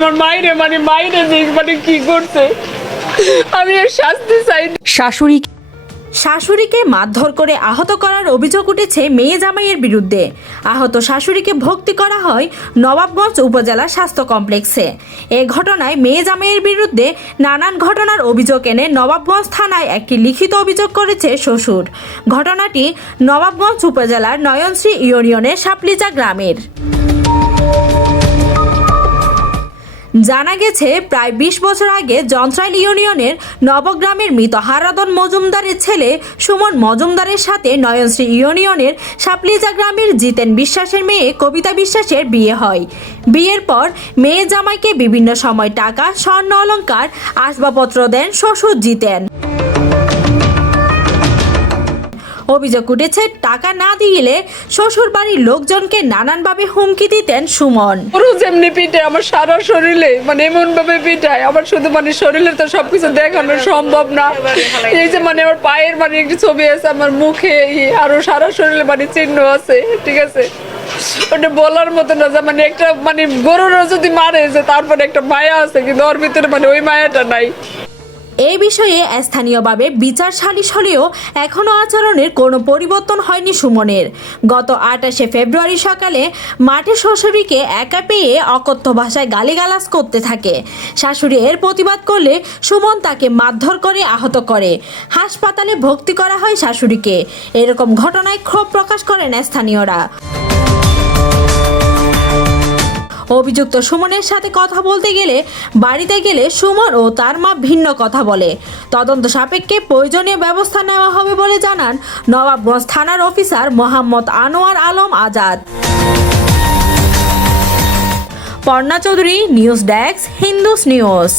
আমার মাইরে কি করছে, আমি এর শাস্তি চাই। শাশুড়িকে মারধর করে আহত করার অভিযোগ উঠেছে মেয়ে জামাইয়ের বিরুদ্ধে। আহত শাশুড়িকে ভর্তি করা হয় নবাবগঞ্জ উপজেলা স্বাস্থ্য কমপ্লেক্সে। এ ঘটনায় মেয়ে জামাইয়ের বিরুদ্ধে নানান ঘটনার অভিযোগ এনে নবাবগঞ্জ থানায় একটি লিখিত অভিযোগ করেছে শ্বশুর। ঘটনাটি নবাবগঞ্জ উপজেলার নয়নশ্রী ইউনিয়নের সাপলিজা গ্রামের। জানা গেছে প্রায় ২০ বছর আগে যন্ত্রাইল ইউনিয়নের নবগ্রামের মৃত হারাদন মজুমদারের ছেলে সুমন মজুমদারের সাথে নয়নশ্রী ইউনিয়নের সাপলিজা গ্রামের জিতেন বিশ্বাসের মেয়ে কবিতা বিশ্বাসের বিয়ে হয়। বিয়ের পর মেয়ে জামাইকে বিভিন্ন সময় টাকা, স্বর্ণ অলংকার, আসবাবপত্র দেন শ্বশুর জিতেন। অভিযোগ উঠেছে টাকা না দিলে শ্বশুর বাড়ির লোকজনকে নানানভাবে হুমকি দিতেন সুমন। যেমনি পিটায় আমার সারা শরীরে, এমন ভাবে পিটায় আমার শুধু শরীরে তো সবকিছু দেখানো সম্ভব না। এই যে আমার পায়ের একটি ছবি আছে, আমার মুখে আরো সারা শরীরে চিহ্ন আছে, ঠিক আছে। ওটা বলার মতো না যে একটা গরুরা যদি মারে যে তারপরে একটা মায়া আছে, কিন্তু ওর ভিতরে ওই মায়াটা নাই। এই বিষয়ে স্থানীয়ভাবে বিচার সালিশ হলেও এখনও আচরণের কোনো পরিবর্তন হয়নি সুমনের। গত ২৮শে ফেব্রুয়ারি সকালে মাঠে শ্বশুরীকে একা পেয়ে অকথ্য ভাষায় গালিগালাজ করতে থাকে। শাশুড়ি এর প্রতিবাদ করলে সুমন তাকে মারধর করে আহত করে। হাসপাতালে ভর্তি করা হয় শাশুড়িকে। এরকম ঘটনায় ক্ষোভ প্রকাশ করেন স্থানীয়রা। অভিযুক্ত সুমনের সাথে কথা বলতে গেলে বাড়িতে গেলে সুমন ও তার মা ভিন্ন কথা বলে। তদন্ত সাপেক্ষে প্রয়োজনীয় ব্যবস্থা নেওয়া হবে বলে জানান নবাবগঞ্জ থানার officer Mohammad Anwar Alam Azad. Parna Chowdhury, news desk, Hindus news.